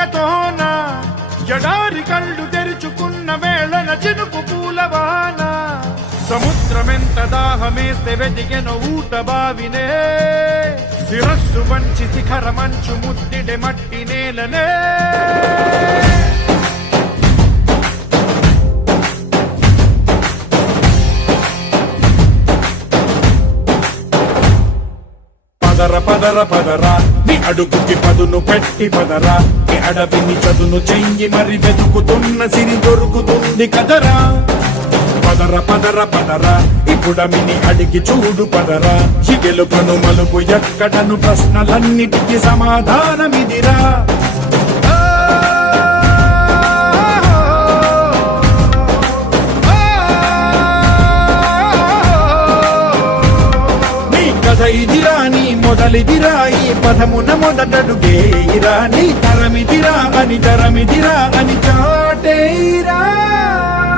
పరగతోన ఎడారి కళ్ళు తెరుచుకున్న వేళన చినుకు పూలవాన సముద్రమెంత దాహమేస్తే వెతికెన ఊట బావినే శిరస్సు వంచి శిఖర మంచు ముద్దిడే మట్టి నేలనే పదర పదర పదరా నీ అడుగుకి పదును పెట్టి పదరా నీ అడవిని చదును చెయ్యి మరి వెతుకుతున్న సిరి దొరుకుతుంది కదరా పదర పదర పదరా ఇప్పుడమిని అడిగి చూడు పదరా ఈ గెలుపను మలుపు ఎక్కడను ప్రశ్నలన్నిటికీ సమాధానమిదిరా ఇదిరా నీ మొదలిదిరా ఈ పదమున మొదటడుగేయిరా నీ తరమిదిరా అని చాటేయిరా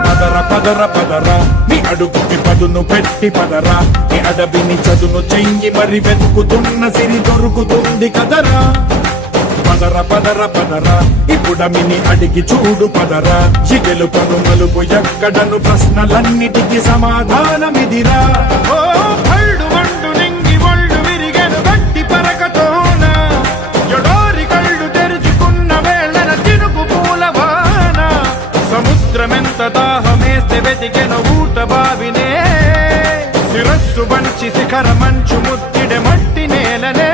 పదర పదర పదరా నీ అడుగుకి పదును పెట్టి పదరా నీ అడవిని చదును చెయ్యి మరి వెతుకుతున్న సిరి దొరుకుతుంది కదరా పదర పదర పదరా ఇప్పుడమిని అడిగి చూడు పదరా ఈ గెలుపను మలుపు ఎక్కడను ప్రశ్నలన్నిటికీ సమాధానమిదిరా సముద్రమెంత దాహమేస్తే వెతికెన ఊట బావినే శిరస్సు వంచి శిఖర మంచు ముద్దిడే మట్టి నేలనే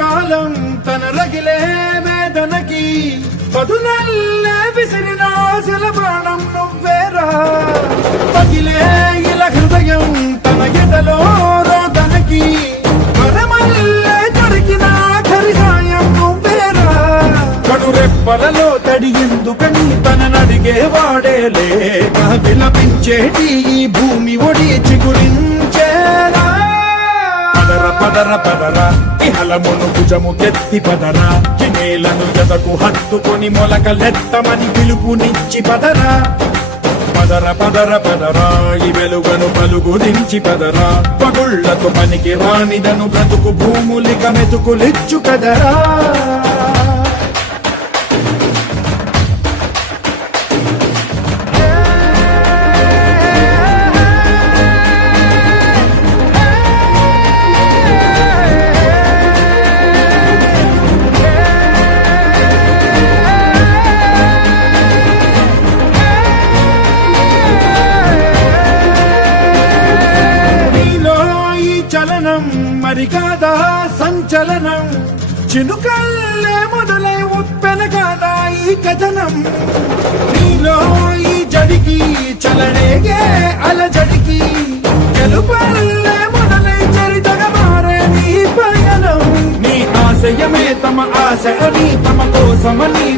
కాలం తన రగిలే వేదనకి పదునల్లే విసిరినాశల బాణం నువ్వేరా పగిలే ఇలా హృదయం తన ఎదలో రోదనకి పరమల్లే దొరికిన ఖరిసాయం నువ్వేరా కడురెప్పలలో తడి ఎందుకని తన నడిగే వాడే లేక విలపించేటి ఈ భూమి ఒడి చిగురించేరా పదర పదర పదరా ఇహలమును భుజము కెత్తి పదరా నేలను ఎదకు హత్తుకొని మొలకలెత్తమని పిలుపునిచ్చి పదరా పదర పదర పదరా ఈ వెలుగను పలుగు దించి పదరా పగుళ్లకు పనికి రానిదను బ్రతుకు భూములిక మెతుకులిచ్చు కదరా మరి కాదా సంచలనం చినుకల్లే మొదలై ఉప్పెన కాదా ఈ కథనం నీలో ఈ జడికి చలనేగే అలజడికి గెలుపల్లే మొదలై చరితగా మారే నీ పయనం నీ ఆశయమే తమ ఆశ అని తమ కోసమని